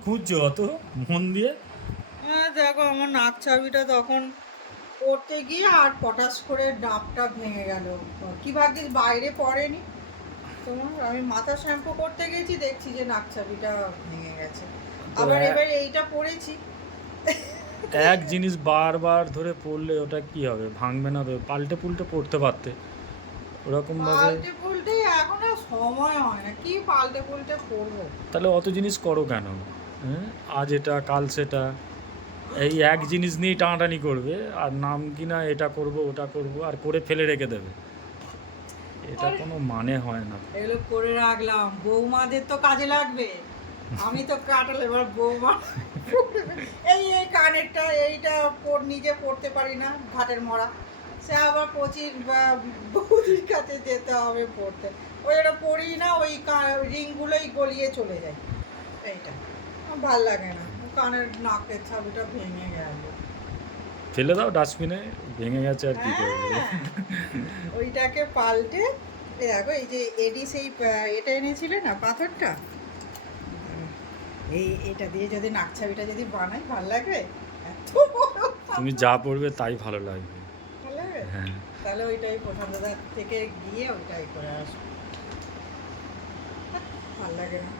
খুঁজছো অত মন দিয়ে? হ্যাঁ দেখো আমার নাক চাবিটা তখন পড়তে গিয়ে আর পটাশ করে ডাবটা ভেঙে গেল। কি ভাগ্যিস বাইরে পড়েনি। তোমার আমি মাথা শ্যাম্পু করতে গেছি, দেখছি যে নাক চাবিটা ভেঙে গেছে। তো আবার এবার এইটা পড়েছি। এক জিনিস বারবার ধরে পড়লে ওটা কি হবে, ভাঙবে না তো? পাল্টে পুল্টে পড়তে পারতে ওরকমভাবে। পাল্টে পুল্টে এখন আর সময় হয় না, কি পাল্টে পুল্টে পড়বো। তাহলে অত জিনিস করো কেন? হ্যাঁ, আজ এটা কাল সেটা, এই এক জিনিস নিয়েই টানাটানি করবে, আর নাম কি না এটা করব ওটা করব, আর করে ফেলে রেখে দেবে। এটা আর কোনো মানে হয় না। এগুলো করে রাখলাম, বৌমাদের তো কাজে লাগবে। আমি তো কাটাল, এবার বৌমা এই কানেরটা এইটা নিজে পড়তে পারি না, ঘাটের মরা। সে আবার কোচির বা বৌদির কাছে যেতে হবে পড়তে। ওই এটা পড়ি না, ওই রিংগুলোই গলিয়ে চলে যায়। এইটা আমার ভাল লাগে না। কানের নাকের ছাবিটা ভেঙে গেল। ফেলে দাও ডাস্টবিনে, ভেঙে গেছে আর কি করবে। হ্যাঁ, ওইটাকে পাল্টে দেখো, এই যে এডি সেই এটা এনেছিলে না, পাথরটা, এটা দিয়ে যদি নাকছাবিটা যদি বানাই, ভাল লাগবে। এত বড় তুমি পাথর, যা পড়বে তাই ভালো লাগবে। ভাল লাগবে। হ্যাঁ। তাহলে ওইটাই প্রথম দাদার থেকে গিয়ে ওইটাই করে আসবো। ভাল লাগে না।